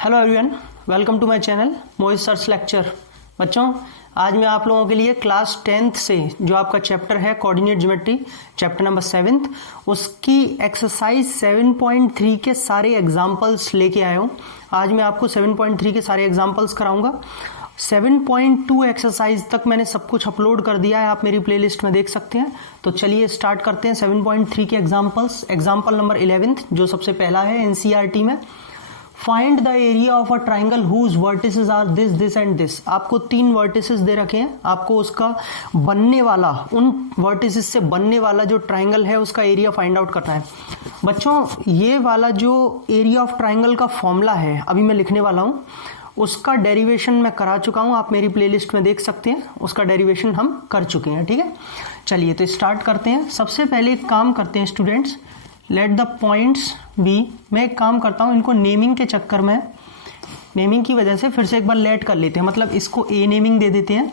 Hello everyone, welcome to my channel Mohit search lecture. बच्चों, आज मैं आप लोगों के लिए क्लास 10th से जो आपका चैप्टर है coordinate geometry, chapter number 7th, उसकी एक्सरसाइज 7.3 के सारे एग्जाम्पल्स लेके आया हूँ। आज मैं आपको 7.3 के सारे एग्जाम्पल्स कराऊंगा। 7.2 एक्सरसाइज तक मैंने सब कुछ अपलोड कर दिया है, आप मेरी प्लेलिस्ट में देख सकते हैं। तो चलिए स्टार्ट करते हैं 7.3 के एग्जाम्पल्स। एग्जाम्पल नंबर 11 जो सबसे पहला है एनसीईआरटी में, find the area of a triangle whose vertices are this this and this. आपको 3 वर्टिसेस दे रखे हैं, आपको उसका बनने वाला, उन वर्टिसेस से बनने वाला जो ट्राइंगल है उसका एरिया फाइंड आउट करना है। बच्चों, ये वाला जो एरिया ऑफ ट्राइंगल का फॉर्मूला है अभी मैं लिखने वाला हूं, उसका डेरिवेशन मैं करा चुका हूं, आप मेरी प्लेलिस्ट में देख सकते हैं। उसका डेरिवेशन हम कर चुके हैं, ठीक है। चलिए तो स्टार्ट करते हैं। सबसे पहले एक काम करते हैं students, let the points be. मैं एक काम करता हूं, इनको नेमिंग के चक्कर में, नेमिंग की वजह से फिर से एक बार लेट कर लेते हैं, मतलब इसको ए नेमिंग दे देते हैं।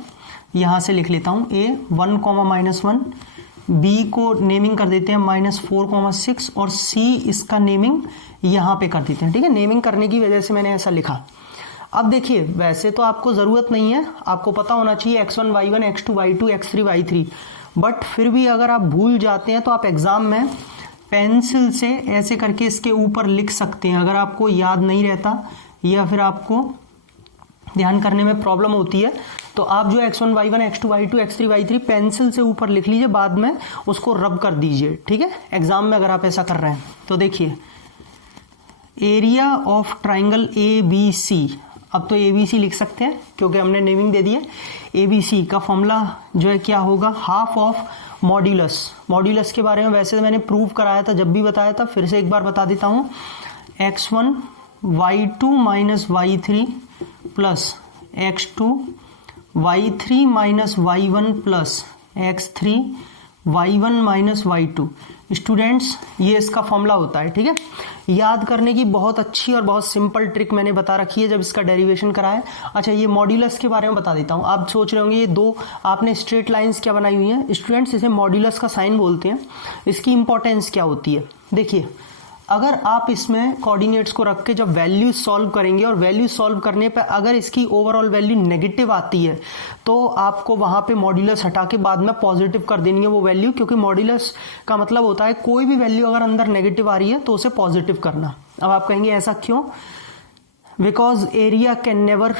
यहां से लिख लेता हूं ए 1, बी को नेमिंग कर देते हैं -4, और सी इसका नेमिंग यहां पे कर देते हैं, ठीक है। नेमिंग करने की वजह से मैंने ऐसा लिखा। अब देखिए, वैसे तो आपको जरूरत नहीं है, आपको पता होना चाहिए x1 y1 x2 y2 x3 y3, but फिर भी अगर आप भूल जाते हैं तो आप एग्जाम में पेंसिल से ऐसे करके इसके ऊपर लिख सकते हैं। अगर आपको याद नहीं रहता या फिर आपको ध्यान करने में प्रॉब्लम होती है तो आप जो x1 y1 x2 y2 x3 y3 pencil से ऊपर लिख लीजिए, बाद में उसको रब कर दीजिए, ठीक है, एग्जाम में अगर आप ऐसा कर रहे हैं तो। देखिए, area of triangle A B C, अब तो ए बी सी लिख सकते हैं क्योंकि हमने नेमिंग दे दी है। ए बी सी का फॉर्मूला जो है क्या होगा, हाफ ऑफ मॉड्यूलस। मॉड्यूलस के बारे में वैसे मैंने प्रूव कराया था, जब भी बताया था, फिर से एक बार बता देता हूं। x1 y2 minus y3 plus x2 y3 minus y1 plus x3 y1 minus y2। Students, ये इसका फॉर्मूला होता है, ठीक है। याद करने की बहुत अच्छी और बहुत सिंपल ट्रिक मैंने बता रखी है जब इसका डेरिवेशन करा है। अच्छा, ये मॉड्यूलस के बारे में बता देता हूँ। आप सोच रहे होंगे ये दो आपने स्ट्रेट लाइंस क्या बनाई हुई हैं। स्टूडेंट्स, इसे मॉड्यूलस का साइन बोलते हैं। इसकी इंपॉर्टेंस क्या होती है, देखिए, अगर आप इसमें कोऑर्डिनेट्स को रख के जब वैल्यू सॉल्व करेंगे और वैल्यू सॉल्व करने पे अगर इसकी ओवरऑल वैल्यू नेगेटिव आती है तो आपको वहां पे मॉड्यूलस हटा के बाद में पॉजिटिव कर देनी है वो वैल्यू, क्योंकि मॉड्यूलस का मतलब होता है कोई भी वैल्यू अगर अंदर नेगेटिव आ रही है तो उसे पॉजिटिव करना। अब आप कहेंगे ऐसा क्यों? Because area can never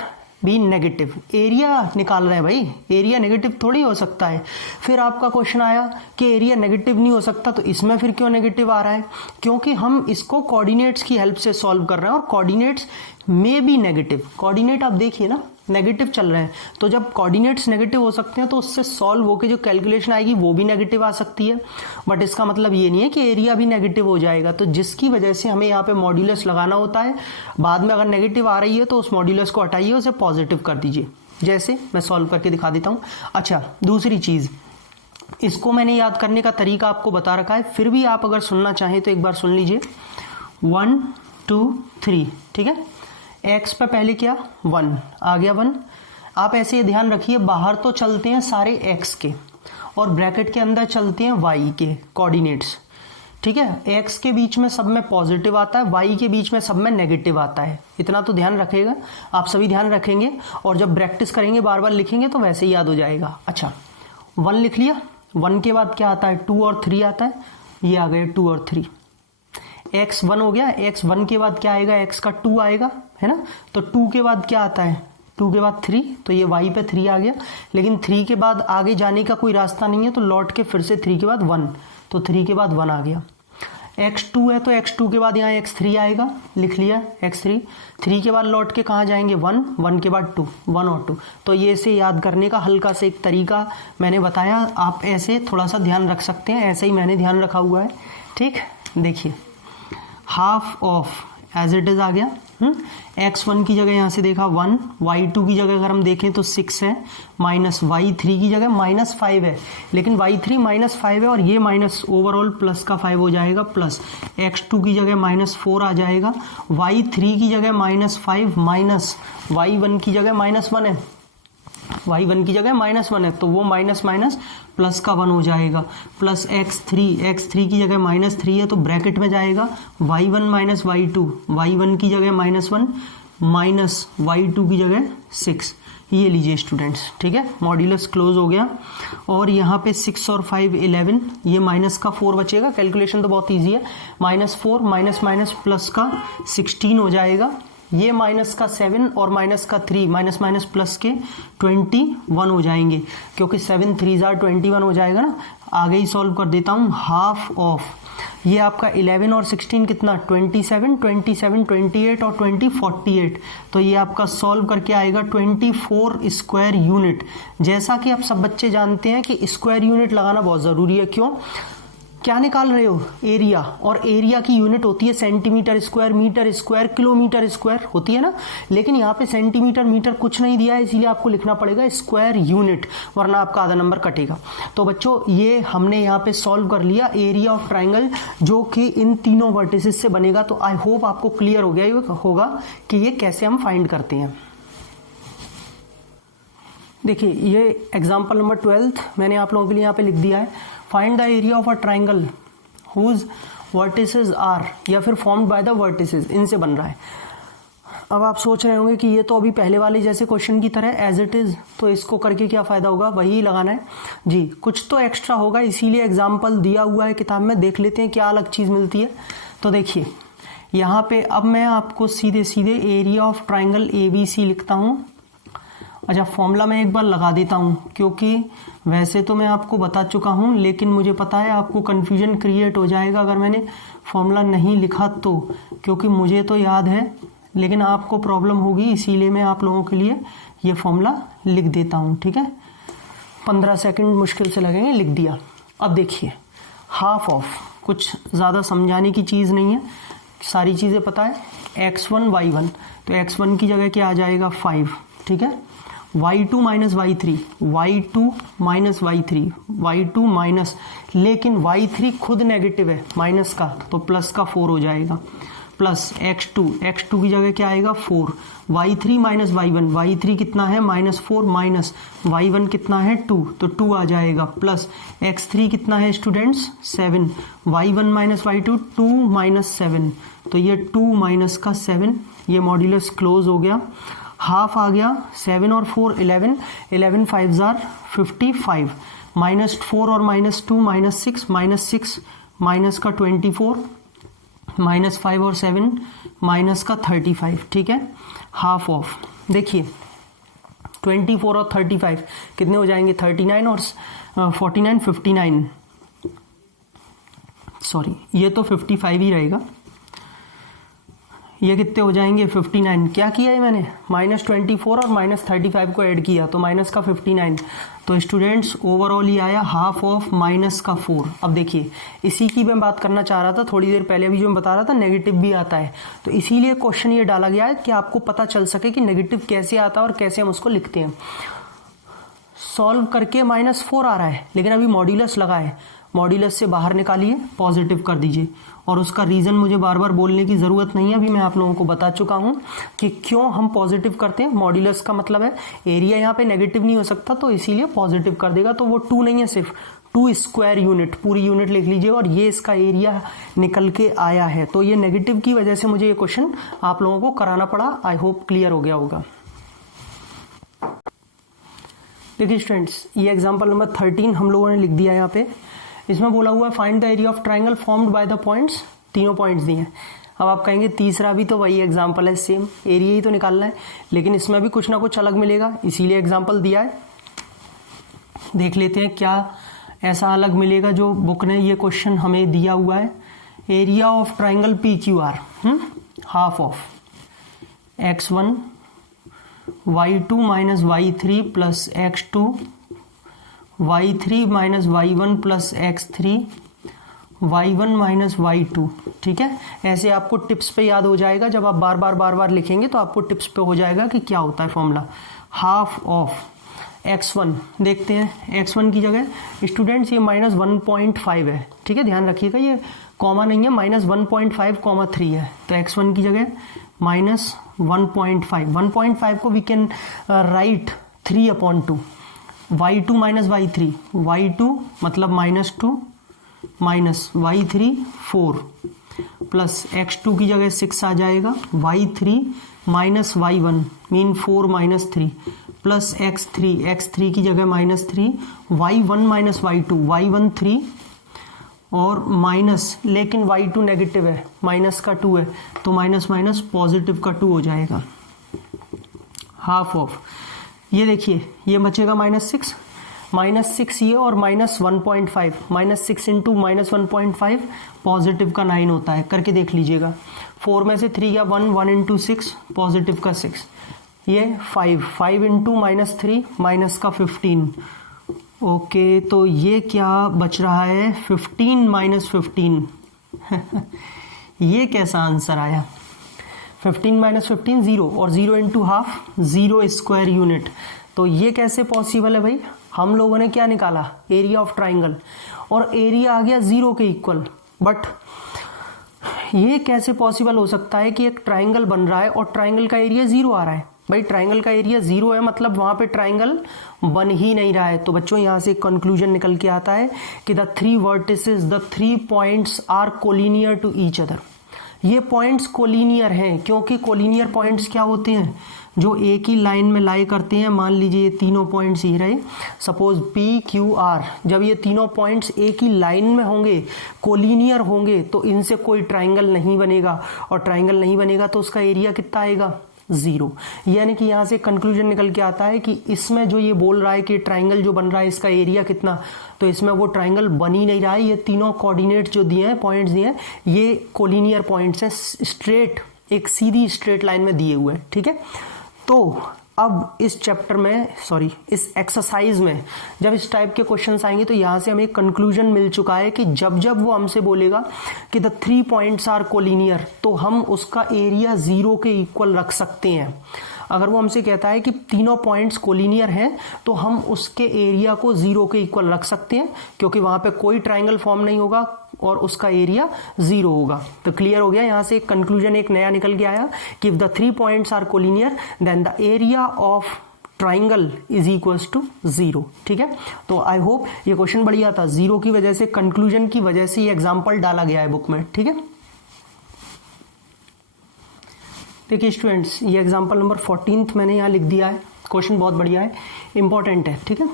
be negative. Area निकाल रहे हैं भाई, एरिया नेगेटिव थोड़ी हो सकता है। फिर आपका क्वेश्चन आया कि एरिया नेगेटिव नहीं हो सकता, तो इसमें फिर क्यों नेगेटिव आ रहा है? क्योंकि हम इसको कोऑर्डिनेट्स की हेल्प से सॉल्व कर रहे हैं और कोऑर्डिनेट्स में बी नेगेटिव। कोऑर्डिनेट आप देखिए ना, नेगेटिव चल रहे हैं, तो जब कोऑर्डिनेट्स नेगेटिव हो सकते हैं तो उससे सॉल्व होकर जो कैलकुलेशन आएगी वो भी नेगेटिव आ सकती है। बट इसका मतलब ये नहीं है कि एरिया भी नेगेटिव हो जाएगा, तो जिसकी वजह से हमें यहाँ पे मॉड्यूलस लगाना होता है। बाद में अगर नेगेटिव आ रही है तो उस मॉड्यूलस को हटाइए, उसे पॉजिटिव कर दीजिए, जैसे मैं सॉल्व करके दिखा देता हूँ। अच्छा, दूसरी चीज, इसको मैंने याद करने का तरीका आपको बता रखा है, फिर भी आप अगर सुनना चाहें तो एक बार सुन लीजिए। 1 2 3, ठीक है। x पे पहले क्या 1 आ गया, 1। आप ऐसे ध्यान रखिए, बाहर तो चलते हैं सारे x के और ब्रैकेट के अंदर चलते हैं y के कोऑर्डिनेट्स, ठीक है। x के बीच में सब में पॉजिटिव आता है, y के बीच में सब में नेगेटिव आता है। इतना तो ध्यान रखिएगा, आप सभी ध्यान रखेंगे और जब प्रैक्टिस करेंगे बार बार लिखेंगे तो वैसे ही याद हो जाएगा। अच्छा, 1 लिख लिया। 1 के बाद क्या आता है, 2 और 3 आता है, ये आ गए 2 और 3। x 1 हो गया। x 1 के बाद क्या आएगा, x का 2 आएगा, है ना। तो 2 के बाद क्या आता है, 2 के बाद 3, तो ये y पे 3 आ गया। लेकिन 3 के बाद आगे जाने का कोई रास्ता नहीं है, तो लौट के फिर से 3 के बाद 1, तो 3 के बाद 1 आ गया। x2 है तो x2 के बाद यहाँ x3 आएगा, लिख लिया x3। 3 के बाद लौट के कहाँ जाएंगे, 1, 1 के बाद 2, 1 और 2। तो ये से याद करने का हल्का से एक तरीका मैंने बताया, आप ऐसे थोड़ा सा ध्यान रख सकते हैं, ऐसे ही मैंने ध्यान रखा हुआ है, ठीक। देखिए, half of as it is आ गया। x1 की जगह यहां से देखा 1, y2 की जगह अगर हम देखें तो 6 है, माइनस y3 की जगह -5 है, लेकिन y3 -5 है और ये माइनस ओवरऑल प्लस का 5 हो जाएगा, प्लस x2 की जगह -4 आ जाएगा, y3 की जगह -5 माइनस y1 की जगह -1 है, y1 की जगह -1 है, तो वो माइनस माइनस प्लस का 1 हो जाएगा, प्लस x3 की जगह -3 है तो ब्रैकेट में जाएगा y1 माइनस y2, y1 की जगह -1 माइनस y2 की जगह 6, ये लीजिए स्टूडेंट्स, ठीक है, मॉड्यूलस क्लोज हो गया। और यहाँ पे 6 और 5 11, ये माइनस का 4 बचेगा, कैलकुलेशन तो बहुत इजी है, -4 माइनस माइनस प्लस का 16 हो जाएगा, ये माइनस का 7 और माइनस का 3 माइनस माइनस प्लस के 21 हो जाएंगे, क्योंकि 7 3 21 हो जाएगा ना। आगे ही सॉल्व कर देता हूँ, हाफ ऑफ ये आपका 11 और 16 कितना 27 27 28 और 20 48, तो ये आपका सॉल्व करके आएगा 24 स्क्वायर यूनिट। जैसा कि आप सब बच्चे जानते हैं कि स्क्वायर यूनिट लगाना बहुत ज़रूरी है। क्यों? क्या निकाल रहे हो? एरिया, और एरिया की यूनिट होती है centimetre square, metre square, kilometre square होती है ना, लेकिन यहाँ पे सेंटीमीटर मीटर कुछ नहीं दिया है, इसीलिए आपको लिखना पड़ेगा स्क्वायर यूनिट, वरना आपका आधा नंबर कटेगा। तो बच्चों ये हमने यहाँ पे सॉल्व कर लिया एरिया ऑफ ट्राइंगल, जो कि इन तीनों वर्टिसेस से बनेगा। तो आई होप आपको क्लियर हो गया होगा कि ये कैसे हम फाइंड करते हैं। देखिए ये एग्जाम्पल नंबर 12 मैंने आप लोगों के लिए यहाँ पे लिख दिया है। Find the area of a triangle whose vertices are, या फिर फॉर्म्ड बाय द वर्टिसेस, इनसे बन रहा है। अब आप सोच रहे होंगे कि ये तो अभी पहले वाले जैसे क्वेश्चन की तरह एज इट इज, तो इसको करके क्या फायदा होगा, वही लगाना है जी, कुछ तो एक्स्ट्रा होगा, इसीलिए एग्जाम्पल दिया हुआ है किताब में, देख लेते हैं क्या अलग चीज मिलती है। तो देखिए यहाँ पे अब मैं आपको सीधे सीधे एरिया ऑफ ट्राइंगल ABC लिखता हूँ। अच्छा, फॉर्मूला मैं एक बार लगा देता हूँ, क्योंकि वैसे तो मैं आपको बता चुका हूँ, लेकिन मुझे पता है आपको कन्फ्यूजन क्रिएट हो जाएगा अगर मैंने फॉर्मूला नहीं लिखा तो, क्योंकि मुझे तो याद है लेकिन आपको प्रॉब्लम होगी, इसीलिए मैं आप लोगों के लिए ये फॉर्मूला लिख देता हूँ। ठीक है, 15 सेकंड मुश्किल से लगेंगे, लिख दिया। अब देखिए हाफ ऑफ, कुछ ज़्यादा समझाने की चीज़ नहीं है, सारी चीज़ें पता है। x1 y1, तो x1 की जगह क्या आ जाएगा 5, ठीक है। y2 minus y3, y2 minus y3, y2 minus, लेकिन y3 खुद नेगेटिव है माइनस का, तो प्लस का 4 हो जाएगा, प्लस x2 की जगह क्या आएगा 4, y3 माइनस y1, y3 कितना है -4, माइनस y1 कितना है 2, तो 2 आ जाएगा, प्लस x3 कितना है students 7, y1 minus y2 2 minus 7, तो ये 2 माइनस का 7, ये मॉड्यूलस क्लोज हो गया। हाफ आ गया, 7 और 4 11, 11 5 जार 55, -4 और -2 -6, -6 माइनस का 24, -5 और 7 माइनस का 35, ठीक है। हाफ ऑफ, देखिए 24 और 35 कितने हो जाएंगे 39 और 49 59, सॉरी ये तो 55 ही रहेगा, ये कितने हो जाएंगे 59। क्या किया है मैंने, -24 और -35 को ऐड किया, तो माइनस का 59, तो स्टूडेंट्स ओवरऑल ही आया हाफ ऑफ माइनस का 4। अब देखिए इसी की मैं बात करना चाह रहा था थोड़ी देर पहले, अभी जो मैं बता रहा था नेगेटिव भी आता है, तो इसीलिए क्वेश्चन ये डाला गया है कि आपको पता चल सके कि नेगेटिव कैसे आता है और कैसे हम उसको लिखते हैं। सॉल्व करके -4 आ रहा है, लेकिन अभी मॉड्यूलस लगा है, मॉड्यूलस से बाहर निकालिए, पॉजिटिव कर दीजिए, और उसका रीज़न मुझे बार बार बोलने की ज़रूरत नहीं है, अभी मैं आप लोगों को बता चुका हूं कि क्यों हम पॉजिटिव करते हैं। मॉड्यूलस का मतलब है एरिया यहाँ पे नेगेटिव नहीं हो सकता, तो इसीलिए पॉजिटिव कर देगा, तो वो 2 नहीं है, सिर्फ 2 स्क्वायर यूनिट, पूरी यूनिट लिख लीजिए, और ये इसका एरिया निकल के आया है, तो ये नेगेटिव की वजह से मुझे ये क्वेश्चन आप लोगों को कराना पड़ा। आई होप क्लियर हो गया होगा। देखिए स्टूडेंट्स, ये एग्जाम्पल नंबर 13 हम लोगों ने लिख दिया यहाँ पे। इसमें बोला हुआ है find the area of triangle formed by the points, तीनों पॉइंट्स दिए हैं। अब आप कहेंगे तीसरा भी तो वही एग्जाम्पल है, सेम एरिया ही तो निकालना है, लेकिन इसमें भी कुछ ना कुछ अलग मिलेगा, इसीलिए एग्जाम्पल दिया है। देख लेते हैं क्या ऐसा अलग मिलेगा जो बुक ने ये क्वेश्चन हमें दिया हुआ है। Area of triangle PQR, half of x1 y2 minus y3 plus x2 y3 minus y1 plus x3 y1 minus y2, ठीक है। ऐसे आपको टिप्स पे याद हो जाएगा, जब आप बार बार लिखेंगे तो आपको टिप्स पे हो जाएगा कि क्या होता है फॉर्मूला। हाफ ऑफ x1, देखते हैं x1 की जगह स्टूडेंट्स ये -1.5 है, ठीक है, ध्यान रखिएगा ये कॉमा नहीं है, -1.5, 3 है, तो x1 की जगह -1.5, 1.5 को we can write 3/2, y2 minus y3, y2 मतलब -2 माइनस y3 4, प्लस x2 की जगह 6 आ जाएगा, y3 minus y1 mean 4 minus 3 plus x3 की जगह -3, y1 माइनस y1 3 और माइनस, लेकिन y2 नेगेटिव है, माइनस का 2 है तो माइनस माइनस पॉजिटिव का 2 हो जाएगा, हाफ ऑफ। ये देखिए ये बचेगा -6 ये और -1.5, -6 इंटू -1.5 पॉजिटिव का 9 होता है, करके देख लीजिएगा। 4 में से 3 या 1 इंटू 6 पॉजिटिव का 6, ये 5 इंटू -3 माइनस का 15। ओके तो ये क्या बच रहा है, 15 माइनस 15 ये कैसा आंसर आया, 15 माइनस 15 0 और 0 इंटू हाफ 0 स्क्वायर यूनिट। तो ये कैसे पॉसिबल है भाई, हम लोगों ने क्या निकाला, एरिया ऑफ ट्राइंगल, और एरिया आ गया 0 के इक्वल। बट ये कैसे पॉसिबल हो सकता है कि एक ट्राइंगल बन रहा है और ट्राइंगल का एरिया 0 आ रहा है। भाई ट्राइंगल का एरिया 0 है मतलब वहां पे ट्राइंगल बन ही नहीं रहा है। तो बच्चों यहां से कंक्लूजन निकल के आता है कि the 3 vertices, the 3 points are collinear to each other. ये पॉइंट्स कोलिनियर हैं क्योंकि कोलिनियर पॉइंट्स क्या होते हैं, जो एक ही लाइन में लाई करते हैं। मान लीजिए ये तीनों पॉइंट्स ही रहे, सपोज पी क्यू आर, जब ये तीनों पॉइंट्स एक ही लाइन में होंगे, कोलिनियर होंगे, तो इनसे कोई ट्राइंगल नहीं बनेगा, और ट्राइंगल नहीं बनेगा तो उसका एरिया कितना आएगा, 0। यानी कि यहाँ से कंक्लूजन निकल के आता है कि इसमें जो ये बोल रहा है कि ट्राइंगल जो बन रहा है इसका एरिया कितना, तो इसमें वो ट्राइंगल बन ही नहीं रहा है। ये तीनों कोऑर्डिनेट जो दिए हैं, पॉइंट्स दिए हैं, ये कोलिनियर पॉइंट्स हैं, स्ट्रेट, एक सीधी स्ट्रेट लाइन में दिए हुए हैं, ठीक है। तो अब इस चैप्टर में, सॉरी इस एक्सरसाइज में जब इस टाइप के क्वेश्चंस आएंगे तो यहां से हमें एक कंक्लूजन मिल चुका है कि जब जब वो हमसे बोलेगा कि द 3 पॉइंट्स आर कोलिनियर, तो हम उसका एरिया 0 के इक्वल रख सकते हैं। अगर वो हमसे कहता है कि तीनों पॉइंट्स कोलिनियर हैं तो हम उसके एरिया को 0 के इक्वल रख सकते हैं, क्योंकि वहां पे कोई ट्राइंगल फॉर्म नहीं होगा और उसका एरिया 0 होगा। तो क्लियर हो गया, यहां से एक कंक्लूजन एक नया निकल के आया कि if the 3 points are collinear then the area of triangle is equals to 0, ठीक है। तो आई होप ये क्वेश्चन बढ़िया था, 0 की वजह से, कंक्लूजन की वजह से ये एग्जाम्पल डाला गया है बुक में, ठीक है। देखिए स्टूडेंट्स, ये एग्जाम्पल नंबर 14 मैंने यहाँ लिख दिया है। क्वेश्चन बहुत बढ़िया है, इंपॉर्टेंट है, ठीक है।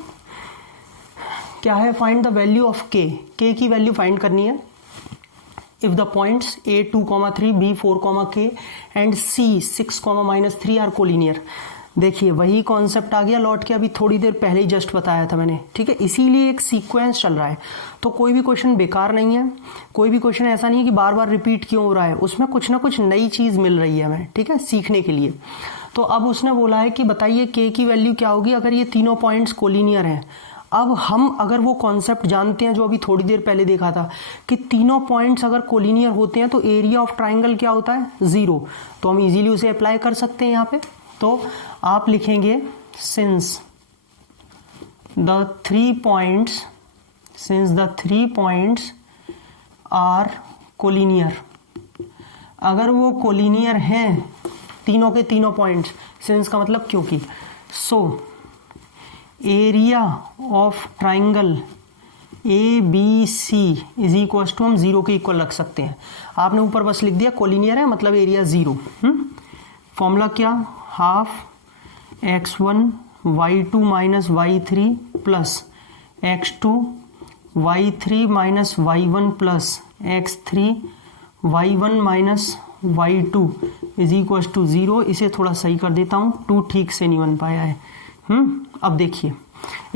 क्या है, फाइंड द वैल्यू ऑफ के की वैल्यू फाइंड करनी है if the points A2,3, B4,K and C6,-3 are collinear. देखिए वही कॉन्सेप्ट आ गया लौट के, अभी थोड़ी देर पहले ही जस्ट बताया था मैंने, ठीक है। इसीलिए एक सीक्वेंस चल रहा है, तो कोई भी क्वेश्चन बेकार नहीं है, कोई भी क्वेश्चन ऐसा नहीं है कि बार बार रिपीट क्यों हो रहा है, उसमें कुछ ना कुछ नई चीज मिल रही है हमें, ठीक है, सीखने के लिए। तो अब उसने बोला है कि बताइए के की वैल्यू क्या होगी अगर ये तीनों पॉइंट्स कोलिनियर हैं। अब हम अगर वो कॉन्सेप्ट जानते हैं जो अभी थोड़ी देर पहले देखा था कि तीनों पॉइंट्स अगर कोलिनियर होते हैं तो एरिया ऑफ ट्राइंगल क्या होता है, 0, तो हम इजीली उसे अप्लाई कर सकते हैं यहाँ पे। तो आप लिखेंगे since the 3 points are collinear, अगर वो कोलिनियर हैं तीनों के तीनों पॉइंट्स, सिंस का मतलब क्योंकि, so area of triangle ABC is equal to, हम 0 के इक्वल रख सकते हैं। आपने ऊपर बस लिख दिया कोलिनियर है मतलब एरिया 0। फॉर्मूला क्या, half x1 y2 minus y3 plus x2 y3 minus y1 plus x3 y1 minus y2 is equal to 0। इसे थोड़ा सही कर देता हूँ, 2 ठीक से नहीं बन पाया है। अब देखिए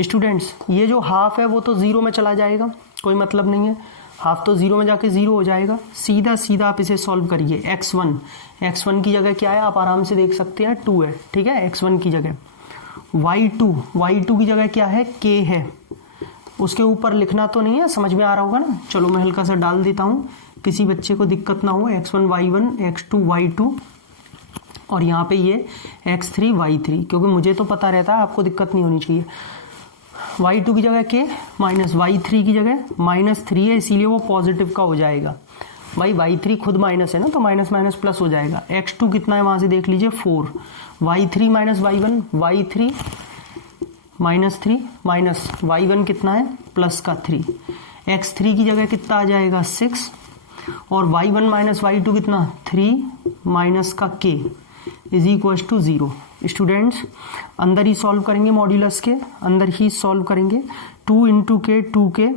स्टूडेंट्स, ये जो हाफ है वो तो 0 में चला जाएगा, कोई मतलब नहीं है, हाफ तो 0 में जाके 0 हो जाएगा। सीधा सीधा आप इसे सॉल्व करिए, x1 की जगह क्या है आप आराम से देख सकते हैं, 2 है, ठीक है, x1 की जगह। y2 की जगह क्या है, k है, उसके ऊपर लिखना तो नहीं है, समझ में आ रहा होगा ना। चलो मैं हल्का सा डाल देता हूँ, किसी बच्चे को दिक्कत ना हो, x1 y1 x2 y2 और यहाँ पे ये x3 y3, क्योंकि मुझे तो पता रहता है, आपको दिक्कत नहीं होनी चाहिए। y2 की जगह k माइनस y3 की जगह -3 है, इसीलिए वो पॉजिटिव का हो जाएगा। भाई y3 खुद माइनस है ना, तो माइनस माइनस प्लस हो जाएगा। x2 कितना है वहां से देख लीजिए, 4, y3 minus y1, y3 -3 minus y1 कितना है, प्लस का 3, x3 की जगह कितना आ जाएगा, 6, और y1 माइनस y2 कितना 3 माइनस का k is equal to 0। Students अंदर ही सॉल्व करेंगे, मॉड्यूलस के अंदर ही सॉल्व करेंगे। 2 इंटू के 2k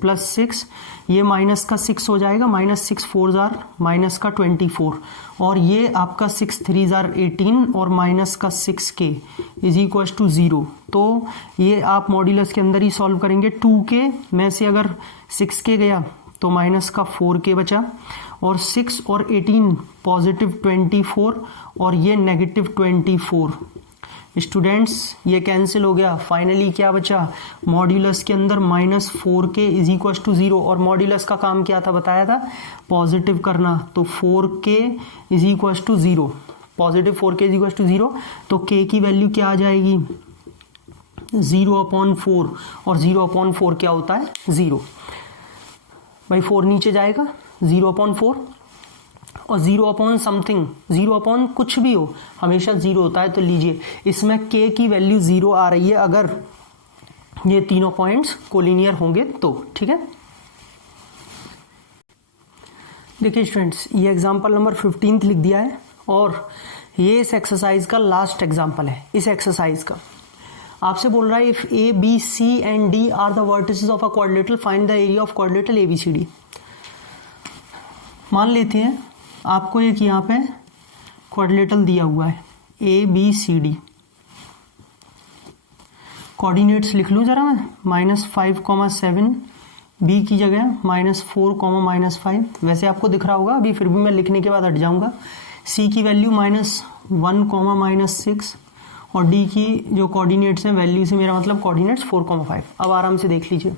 प्लस 6, ये माइनस का 6 हो जाएगा, माइनस 6 4 जार माइनस का 24, और ये आपका 6 3 जार 18 और माइनस का 6k इज इक्वल टू 0। तो ये आप मॉड्यूलस के अंदर ही सॉल्व करेंगे। 2k में से अगर 6k गया तो माइनस का 4k बचा, और 6 और 18 पॉजिटिव 24 और ये नेगेटिव 24। स्टूडेंट्स ये कैंसिल हो गया, फाइनली क्या बचा, मॉड्यूलस के अंदर minus 4k is equal to 0, और मॉड्यूलस का काम क्या था बताया था, पॉजिटिव करना। तो 4k is equal to 0, positive 4k is equal to 0, तो k की वैल्यू क्या आ जाएगी 0/4, और 0/4 क्या होता है 0। भाई 4 नीचे जाएगा 0/4, और 0 समथिंग 0 कुछ भी हो हमेशा 0 होता है। तो लीजिए इसमें k की वैल्यू 0 आ रही है अगर ये तीनों पॉइंट्स कोलिनियर होंगे तो, ठीक है। देखिए स्टूडेंट्स ये एग्जांपल नंबर 15 लिख दिया है, और ये इस एक्सरसाइज का लास्ट एग्जांपल है। इस एक्सरसाइज का आपसे बोल रहा है if a b c and d are the vertices of a quadrilateral find the area of quadrilateral ABCD। मान लेते हैं आपको एक यहाँ पे क्वाड्रिलेटरल दिया हुआ है ABCD। कोऑर्डिनेट्स लिख लूँ जरा मैं, -5,7 b की जगह -4,-5। वैसे आपको दिख रहा होगा, अभी फिर भी मैं लिखने के बाद हट जाऊंगा। c की वैल्यू -1,-6, और d की जो कोऑर्डिनेट्स हैं वैल्यू से मेरा मतलब कोऑर्डिनेट्स 4,5। अब आराम से देख लीजिए।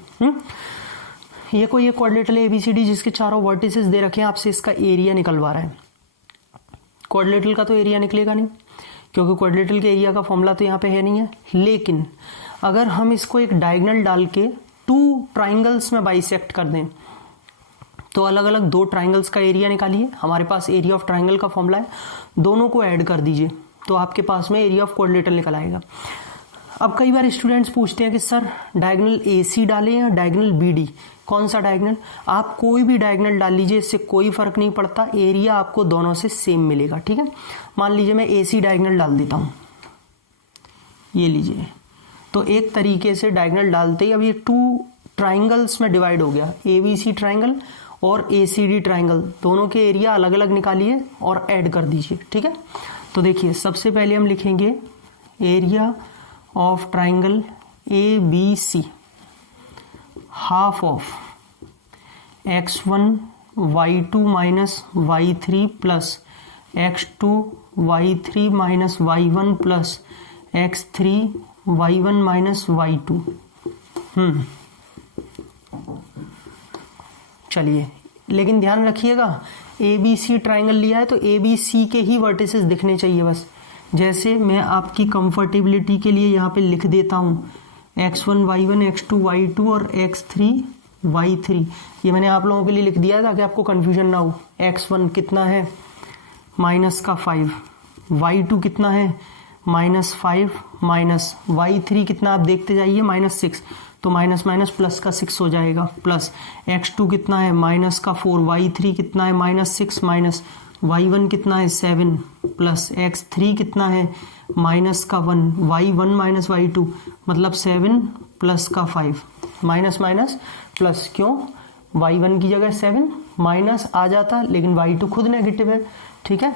ये कोई एक क्वाड्रिलेटरल ABCD जिसके चारों वर्टिसेस दे रखे हैं, आपसे इसका एरिया निकलवा रहा है। क्वाड्रिलेटरल का तो एरिया निकलेगा नहीं, क्योंकि क्वाड्रिलेटरल के एरिया का फॉर्मूला तो यहाँ पे है नहीं है। लेकिन अगर हम इसको एक डायगोनल डाल के 2 ट्राइंगल्स में बाइसेक्ट कर दें, तो अलग अलग 2 ट्राइंगल्स का एरिया निकालिए। हमारे पास एरिया ऑफ ट्राइंगल का फॉर्मूला है, दोनों को ऐड कर दीजिए तो आपके पास में एरिया ऑफ क्वाड्रिलेटरल निकल आएगा। अब कई बार स्टूडेंट्स पूछते हैं कि सर डायगोनल AC डालें या डायगोनल BD, कौन सा डायगोनल। आप कोई भी डायगोनल डाल लीजिए, इससे कोई फर्क नहीं पड़ता, एरिया आपको दोनों से सेम मिलेगा, ठीक है। मान लीजिए मैं AC डायगोनल डाल देता हूँ, ये लीजिए। तो एक तरीके से डायगोनल डालते ही अब ये 2 ट्राइंगल्स में डिवाइड हो गया, ABC ट्राइंगल और ACD ट्राइंगल, दोनों के एरिया अलग अलग निकालिए और ऐड कर दीजिए, ठीक है। तो देखिए सबसे पहले हम लिखेंगे area of triangle ABC half of x1 y2 minus y3 plus x2 y3 minus y1 plus x3 y1 minus y2। चलिए, लेकिन ध्यान रखिएगा ABC ट्राइंगल लिया है तो ABC के ही वर्टिसेस दिखने चाहिए बस। जैसे मैं आपकी कंफर्टेबिलिटी के लिए यहाँ पे लिख देता हूँ x1 y1 x2 y2 और x3 y3, ये मैंने आप लोगों के लिए लिख दिया ताकि आपको कंफ्यूजन ना हो। x1 कितना है -5, y2 कितना है -5 माइनस y3 कितना आप देखते जाइए -6, तो माइनस माइनस प्लस का 6 हो जाएगा, प्लस x2 कितना है -4, y3 कितना है -6 माइनस y1 कितना है 7 प्लस x3 कितना है -1, y1 माइनस y2 मतलब 7 प्लस का 5, माइनस माइनस प्लस, क्यों y1 की जगह 7 माइनस आ जाता लेकिन y2 खुद नेगेटिव है, ठीक है।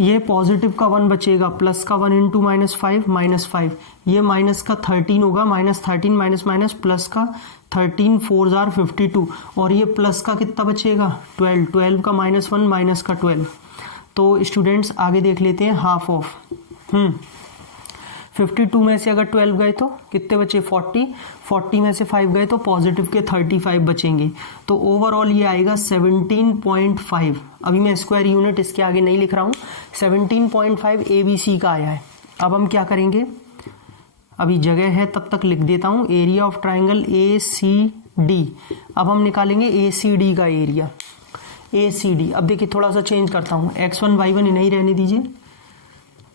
ये पॉजिटिव का 1 बचेगा, प्लस का 1 इंटू -5 -5, ये माइनस का 13 होगा, -13 माइनस माइनस प्लस का 13 4 जार 52, और ये प्लस का कितना बचेगा 12 का -1 माइनस का 12। तो स्टूडेंट्स आगे देख लेते हैं हाफ ऑफ 52 में से अगर 12 गए तो कितने बचे 40 में से 5 गए तो पॉजिटिव के 35 बचेंगे, तो ओवरऑल ये आएगा 17.5। अभी मैं स्क्वायर यूनिट इसके आगे नहीं लिख रहा हूँ, 17.5 ABC का आया है। अब हम क्या करेंगे, अभी जगह है तब तक लिख देता हूँ एरिया ऑफ ट्राइंगल ACD। अब हम निकालेंगे ACD का एरिया, ACD। अब देखिए थोड़ा सा चेंज करता हूँ, x1 y1 नहीं रहने दीजिए,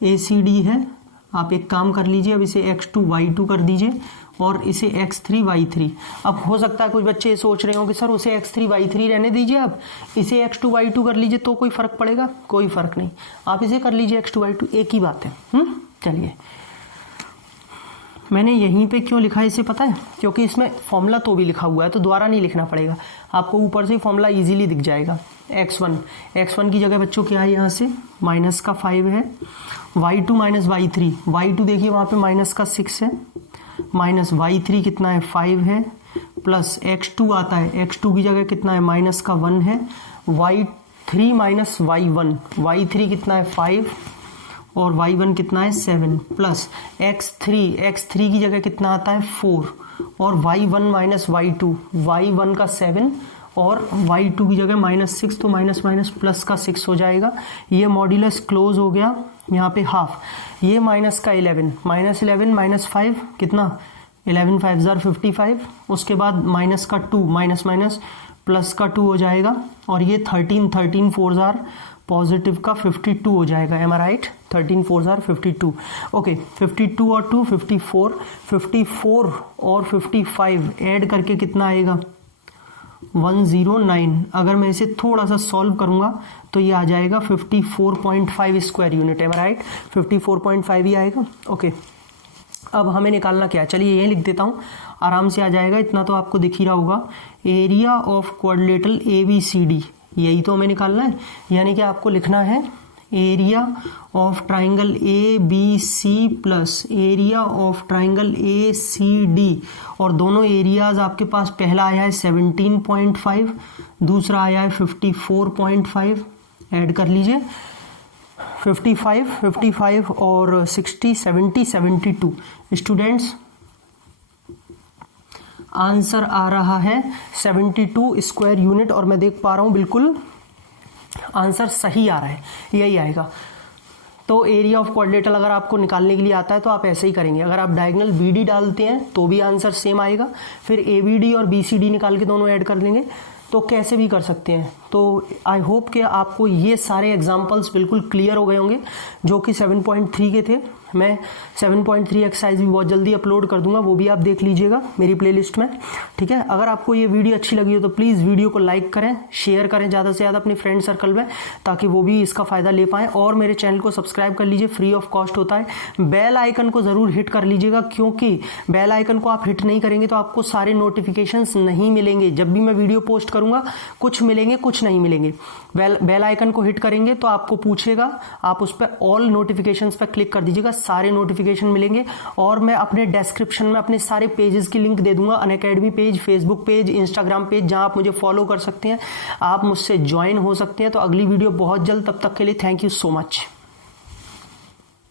ACD है। आप एक काम कर लीजिए, अब इसे x2 y2 कर दीजिए और इसे x3 y3। अब हो सकता है कुछ बच्चे ये सोच रहे हो कि सर उसे x3 y3 रहने दीजिए, आप इसे x2 y2 कर लीजिए तो कोई फर्क पड़ेगा? कोई फर्क नहीं, आप इसे कर लीजिए x2 y2, एक ही बात है। चलिए, मैंने यहीं पे क्यों लिखा है इसे पता है? क्योंकि इसमें फॉर्मूला तो भी लिखा हुआ है, तो दोबारा नहीं लिखना पड़ेगा, आपको ऊपर से ही फॉर्मूला इजीली दिख जाएगा। x1 की जगह बच्चों क्या है, यहाँ से माइनस का 5 है, y2 माइनस y3, y2 देखिए वहाँ पे माइनस का 6 है, माइनस y3 कितना है 5 है, प्लस x2 आता है, x2 की जगह कितना है माइनस का 1 है, y3 माइनस y1, y3 कितना है 5 और y1 कितना है 7, प्लस x3 की जगह कितना आता है 4 और y1 माइनस y2, y1 का 7 और y2 की जगह माइनस 6, तो माइनस माइनस प्लस का 6 हो जाएगा। ये मॉड्यूलस क्लोज हो गया, यहाँ पे हाफ, ये माइनस का 11, माइनस 11 माइनस 5 कितना 11 5 जार 55, उसके बाद माइनस का 2 माइनस माइनस प्लस का 2 हो जाएगा, और ये 13 4 जार पॉजिटिव का 52 हो जाएगा। एम आई राइट? 13 4 जार 52। ओके, 52 और 2 54 और 55 ऐड करके कितना आएगा 109। अगर मैं इसे थोड़ा सा सॉल्व करूंगा तो ये आ जाएगा 54.5 स्क्वायर यूनिट। एम आई राइट? 54.5 ही आएगा। ओके, अब हमें निकालना क्या है, चलिए ये लिख देता हूँ, आराम से आ जाएगा, इतना तो आपको दिख ही रहा होगा। एरिया ऑफ क्वाड्रिलेटरल ABCD, यही तो हमें निकालना है, यानी कि आपको लिखना है area of triangle ABC plus area of triangle ACD, और दोनों एरियाज आपके पास पहला आया है 17.5, दूसरा आया है 54.5, ऐड कर लीजिए 55 और 60 70 72। स्टूडेंट्स आंसर आ रहा है 72 स्क्वायर यूनिट, और मैं देख पा रहा हूं बिल्कुल आंसर सही आ रहा है, यही आएगा। तो एरिया ऑफ क्वाड्रिलेटरल अगर आपको निकालने के लिए आता है तो आप ऐसे ही करेंगे, अगर आप डायगोनल BD डालते हैं तो भी आंसर सेम आएगा, फिर ABD और BCD निकाल के दोनों ऐड कर लेंगे, तो कैसे भी कर सकते हैं। तो आई होप कि आपको ये सारे एग्जाम्पल्स बिल्कुल क्लियर हो गए होंगे, जो कि 7.3 के थे। मैं 7.3 एक्सरसाइज भी बहुत जल्दी अपलोड कर दूंगा, वो भी आप देख लीजिएगा मेरी प्लेलिस्ट में, ठीक है। अगर आपको ये वीडियो अच्छी लगी हो तो प्लीज़ वीडियो को लाइक करें, शेयर करें ज़्यादा से ज़्यादा अपने फ्रेंड सर्कल में, ताकि वो भी इसका फ़ायदा ले पाएँ, और मेरे चैनल को सब्सक्राइब कर लीजिए, फ्री ऑफ कॉस्ट होता है। बेल आइकन को ज़रूर हिट कर लीजिएगा, क्योंकि बेल आइकन को आप हिट नहीं करेंगे तो आपको सारे नोटिफिकेशंस नहीं मिलेंगे। जब भी मैं वीडियो पोस्ट करूँगा कुछ मिलेंगे, कुछ नहीं मिलेंगे। बेल आइकन को हिट करेंगे तो आपको पूछेगा, आप उस पर ऑल नोटिफिकेशंस पर क्लिक कर दीजिएगा, सारे नोटिफिकेशन मिलेंगे। और मैं अपने डिस्क्रिप्शन में अपने सारे पेजेस की लिंक दे दूंगा, Unacademy page, Facebook page, Instagram page, जहां आप मुझे फॉलो कर सकते हैं, आप मुझसे ज्वाइन हो सकते हैं। तो अगली वीडियो बहुत जल्द, तब तक के लिए थैंक यू सो मच।